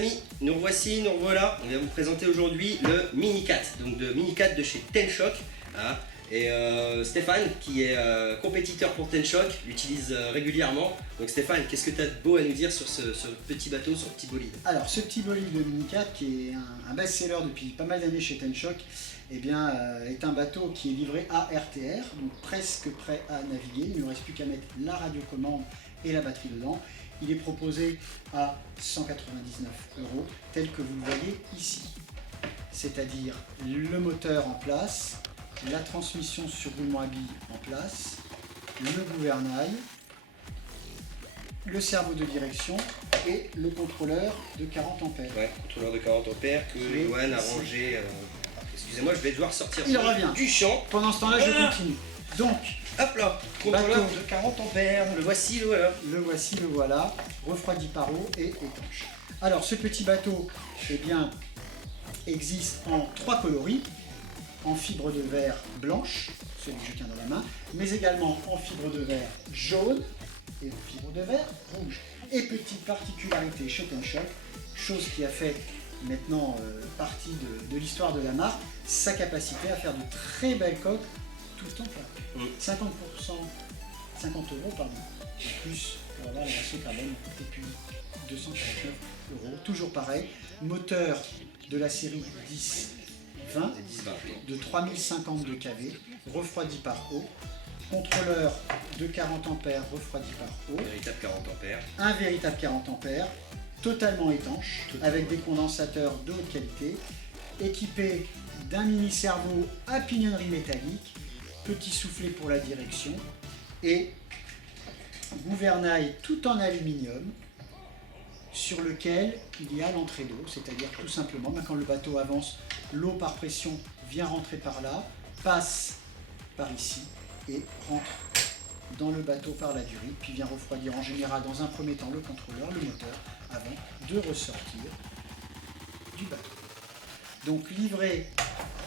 amis, nous revoilà. On va vous présenter aujourd'hui le Mini 4, donc de Mini 4 de chez Ten-Shock. Hein. Et Stéphane, qui est compétiteur pour Ten-Shock, l'utilise régulièrement. Donc Stéphane, qu'est-ce que tu as de beau à nous dire sur ce petit bateau, sur ce petit bolide? Alors ce petit bolide de Mini 4, qui est un best-seller depuis pas mal d'années chez Ten-Shock, eh bien, est un bateau qui est livré à RTR, donc presque prêt à naviguer. Il ne reste plus qu'à mettre la radiocommande et la batterie dedans. Il est proposé à 199 €, tel que vous le voyez ici. C'est-à-dire le moteur en place, la transmission sur roulement à billes en place, le gouvernail, le cerveau de direction et le contrôleur de 40 ampères. Ouais, contrôleur de 40 ampères que Johan a rangé. Excusez-moi, je vais devoir sortir du champ. Pendant ce temps-là, je continue. Donc, hop là, contrôleur de 40 ampères, le voici, le voilà. Le voici, le voilà, refroidi par eau et étanche. Alors, ce petit bateau, eh bien, existe en 3 coloris, en fibre de verre blanche, celui que je tiens dans la main, mais également en fibre de verre jaune et en fibre de verre rouge. Et petite particularité chez Ten-Shock, chose qui a fait maintenant partie de l'histoire de la marque, sa capacité à faire de très belles coques tout en plat. 50 € pardon, en plus pour avoir le ratio carbone et puis 239 €. Toujours pareil, moteur de la série 10-20 de 3052 kV, refroidi par eau, contrôleur de 40 ampères refroidi par eau, Véritable 40 ampères. un véritable 40 ampères, totalement étanche, avec des condensateurs de haute qualité, équipé d'un mini cerveau à pignonnerie métallique, petit soufflet pour la direction et gouvernail tout en aluminium sur lequel il y a l'entrée d'eau, c'est-à-dire tout simplement quand le bateau avance, l'eau par pression vient rentrer par là, passe par ici et rentre dans le bateau par la durite, puis vient refroidir en général dans un premier temps le contrôleur, le moteur, avant de ressortir du bateau. Donc livré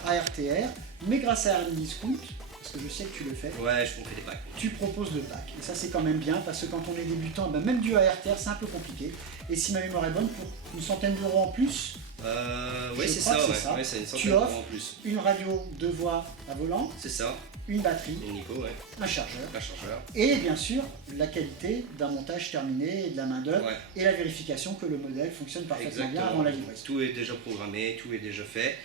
à RTR, mais grâce à Air Discount, parce que je sais que tu le fais, ouais, je fais des packs. Tu proposes le pack. Et ça c'est quand même bien, parce que quand on est débutant, ben même dû à RTR, c'est un peu compliqué. Et si ma mémoire est bonne, pour une centaine d'euros en plus, oui, c'est ça, ouais, c'est une centaine tu d'euros offres en plus. une radio de voix à volant, C'est ça, une batterie, une Nico, ouais. un chargeur, chargeur. et bien sûr la qualité d'un montage terminé et de la main d'œuvre, Ouais. et la vérification que le modèle fonctionne parfaitement bien Exactement. avant la livraison. Tout est déjà programmé, tout est déjà fait.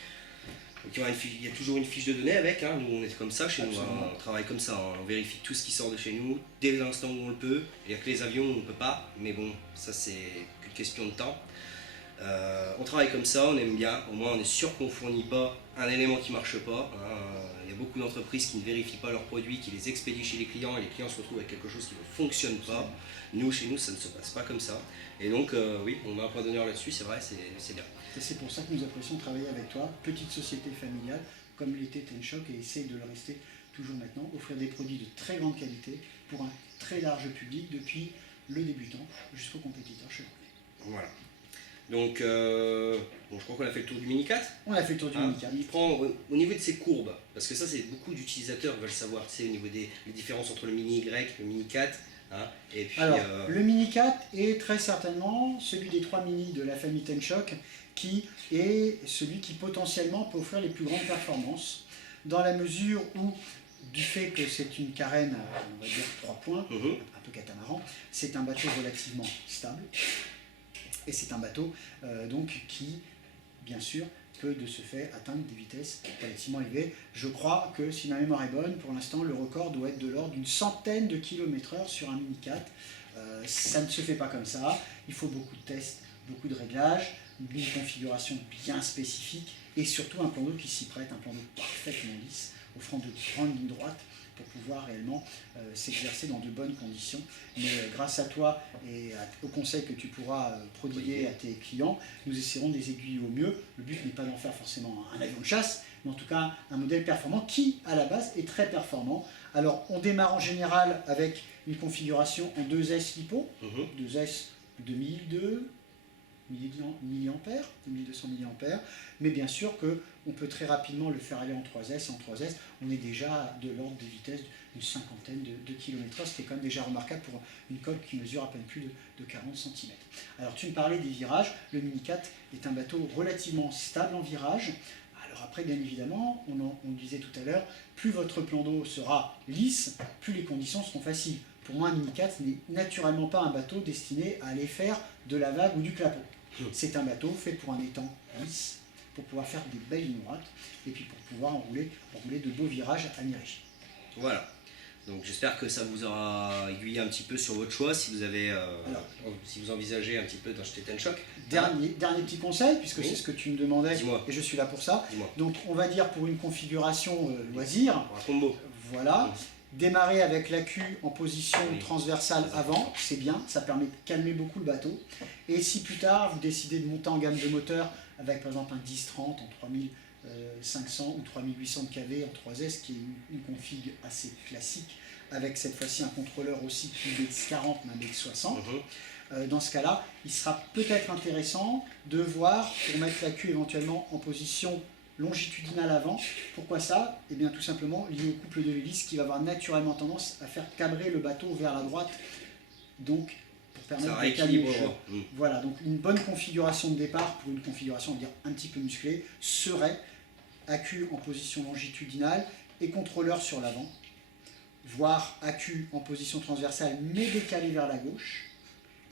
Donc, il y a toujours une fiche de données avec, hein. Nous on est comme ça chez Absolument. nous, hein. On travaille comme ça, hein. On vérifie tout ce qui sort de chez nous dès l'instant où on le peut. Il n'y a que les avions où on ne peut pas, mais bon, ça c'est qu'une question de temps. On travaille comme ça, on aime bien, au moins on est sûr qu'on ne fournit pas un élément qui ne marche pas. Hein. Il y a beaucoup d'entreprises qui ne vérifient pas leurs produits, qui les expédient chez les clients et les clients se retrouvent avec quelque chose qui ne fonctionne pas. Nous, chez nous, ça ne se passe pas comme ça. Et donc, oui, on a un point d'honneur là-dessus, c'est vrai, c'est bien. Et c'est pour ça que nous apprécions travailler avec toi, petite société familiale, comme l'était Ten-Shock, et essaye de le rester toujours maintenant, offrir des produits de très grande qualité pour un très large public, depuis le débutant jusqu'au compétiteur chevronnés. Voilà. Donc, bon, je crois qu'on a fait le tour du Mini 4. On a fait le tour du Mini 4. Il prend au niveau de ses courbes, parce que ça, c'est beaucoup d'utilisateurs veulent savoir, tu sais, au niveau des les différences entre le Mini Y, le Mini 4. Hein, et puis, alors, le Mini 4 est très certainement celui des 3 Mini de la famille Ten-Shock qui est celui qui potentiellement peut offrir les plus grandes performances, dans la mesure où, du fait que c'est une carène, on va dire 3 points, un peu catamaran, c'est un bateau relativement stable, et c'est un bateau donc qui, bien sûr, peut de ce fait atteindre des vitesses relativement élevées. Je crois que, si ma mémoire est bonne, pour l'instant le record doit être de l'ordre d'une centaine de km/h sur un Mini 4. Ça ne se fait pas comme ça, il faut beaucoup de tests, beaucoup de réglages, une configuration bien spécifique et surtout un plan d'eau qui s'y prête, un plan d'eau parfaitement lisse, offrant de grandes lignes droites pour pouvoir réellement s'exercer dans de bonnes conditions. Mais grâce à toi et aux conseils que tu pourras prodiguer à tes clients, nous essaierons de les aiguiller au mieux. Le but n'est pas d'en faire forcément un avion de chasse, mais en tout cas un modèle performant qui, à la base, est très performant. Alors, on démarre en général avec une configuration en 2S LiPo, 2S 2002, mAh, 1200 mAh, mais bien sûr qu'on peut très rapidement le faire aller en 3S. En 3S, on est déjà de l'ordre des vitesses d'une cinquantaine de km/h, ce qui est quand même déjà remarquable pour une coque qui mesure à peine plus de 40 cm. Alors tu me parlais des virages, le Mini 4 est un bateau relativement stable en virage. Alors après, bien évidemment, on le disait tout à l'heure, plus votre plan d'eau sera lisse, plus les conditions seront faciles. Pour moi, un Mini 4 n'est naturellement pas un bateau destiné à aller faire de la vague ou du clapot. C'est un bateau fait pour un étang lisse, pour pouvoir faire des belles lignes droites, et puis pour pouvoir enrouler de beaux virages à mi-régime. Voilà. Donc j'espère que ça vous aura aiguillé un petit peu sur votre choix si vous avez, si vous envisagez un petit peu d'acheter Ten-Shock. Dernier petit conseil, puisque c'est ce que tu me demandais, et je suis là pour ça. Donc on va dire pour une configuration loisir, un combo. Voilà. Démarrer avec l'accu en position transversale avant, c'est bien, ça permet de calmer beaucoup le bateau. Et si plus tard vous décidez de monter en gamme de moteur avec par exemple un 1030 en 3500 ou 3800 de kV en 3S, qui est une config assez classique, avec cette fois-ci un contrôleur aussi qui BX40 mais un BX60. Dans ce cas-là, il sera peut-être intéressant de voir, pour mettre l'accu éventuellement en position longitudinale avant. Pourquoi ça? Eh bien tout simplement lié au couple de l'hélice qui va avoir naturellement tendance à faire cabrer le bateau vers la droite, donc pour permettre de calmer le jeu. Voilà, donc une bonne configuration de départ pour une configuration, on va dire, un petit peu musclée serait accu en position longitudinale et contrôleur sur l'avant, voire accu en position transversale mais décalé vers la gauche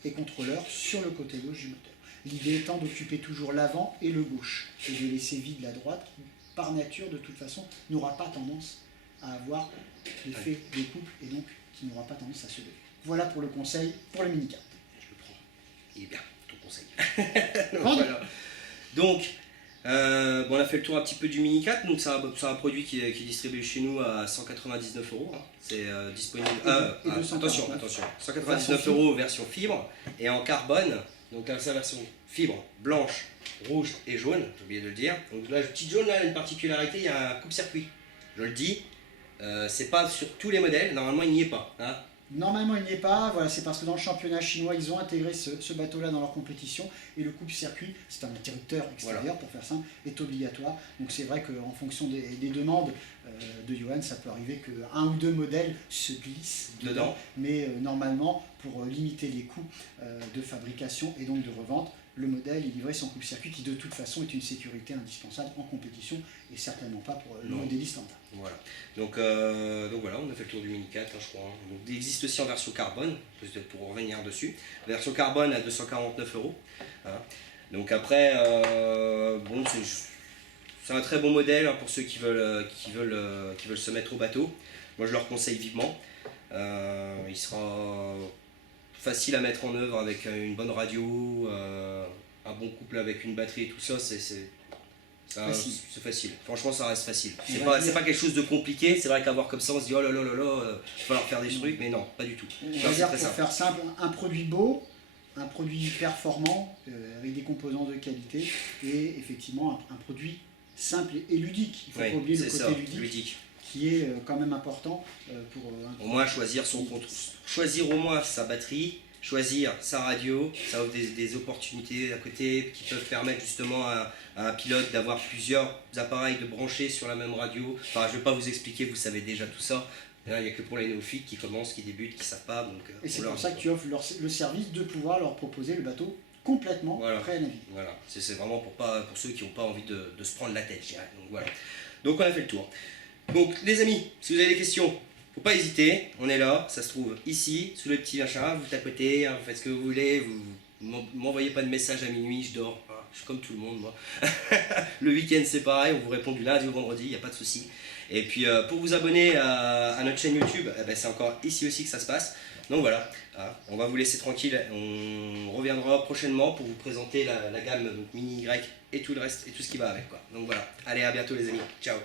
et contrôleur sur le côté gauche du moteur. L'idée étant d'occuper toujours l'avant et le gauche, et de laisser vide la droite, qui par nature, de toute façon, n'aura pas tendance à avoir l'effet de couple, et donc qui n'aura pas tendance à se lever. Voilà pour le conseil pour le Mini 4. Je le prends. Il est bien, ton conseil. Voilà. Donc, on a fait le tour un petit peu du Mini 4, donc c'est un produit qui est distribué chez nous à 199 €. Hein. C'est disponible. Attention, 199 € version fibre et en carbone. Donc sa version fibre blanche, rouge et jaune, j'ai oublié de le dire. Donc là, le petit jaune, là, une particularité, il y a un coupe-circuit. Je le dis, c'est pas sur tous les modèles, normalement il n'y est pas. Hein. Normalement il n'y est pas, voilà, c'est parce que dans le championnat chinois, ils ont intégré ce bateau-là dans leur compétition, et le coupe-circuit, c'est un interrupteur extérieur, voilà, pour faire simple, est obligatoire. Donc c'est vrai qu'en fonction des demandes de Johan, ça peut arriver qu'un ou deux modèles se glissent dedans, mais normalement, pour limiter les coûts de fabrication et donc de revente, le modèle est livré sans coupe-circuit, qui de toute façon est une sécurité indispensable en compétition et certainement pas pour le modéliste lambda. Voilà. Donc voilà, on a fait le tour du Mini 4, hein, je crois. Hein. Donc, il existe aussi en version carbone, peut-être pour revenir dessus. Version carbone à 249 €. Hein. Donc après, bon, c'est un très bon modèle, hein, pour ceux qui veulent se mettre au bateau. Moi je leur conseille vivement. Il sera facile à mettre en œuvre avec une bonne radio, un bon couple avec une batterie et tout ça, c'est facile. Franchement, ça reste facile. C'est pas quelque chose de compliqué. C'est vrai qu'à voir comme ça, on se dit oh là là là là, il va falloir faire des trucs, mais non, pas du tout. On va dire, pour faire simple, un produit beau, un produit performant, avec des composants de qualité, et effectivement un produit simple et ludique. Il faut pas oublier le côté ludique, qui est quand même important pour au moins choisir son compte, choisir au moins sa batterie, choisir sa radio, ça offre des opportunités à côté qui peuvent permettre justement à un pilote d'avoir plusieurs appareils de brancher sur la même radio. Enfin, je ne vais pas vous expliquer, vous savez déjà tout ça. Il n'y a que pour les néophytes qui commencent, qui débutent, qui ne savent pas. Donc, et c'est pour ça que tu offres le service de pouvoir leur proposer le bateau complètement prêt à naviguer. Voilà, c'est vraiment pour ceux qui n'ont pas envie de se prendre la tête, je dirais. Donc voilà. Donc on a fait le tour. Donc les amis, si vous avez des questions, faut pas hésiter, on est là, ça se trouve ici, sous le petit machin, vous tapotez, hein, vous faites ce que vous voulez, vous m'envoyez pas de message à minuit, je dors, hein, je suis comme tout le monde moi. Le week-end c'est pareil, on vous répond du lundi au vendredi, il n'y a pas de souci. Et puis pour vous abonner à notre chaîne YouTube, c'est encore ici aussi que ça se passe. Donc voilà, on va vous laisser tranquille, on reviendra prochainement pour vous présenter la gamme donc Mini Y et tout le reste et tout ce qui va avec, quoi. Donc voilà, allez, à bientôt les amis, ciao.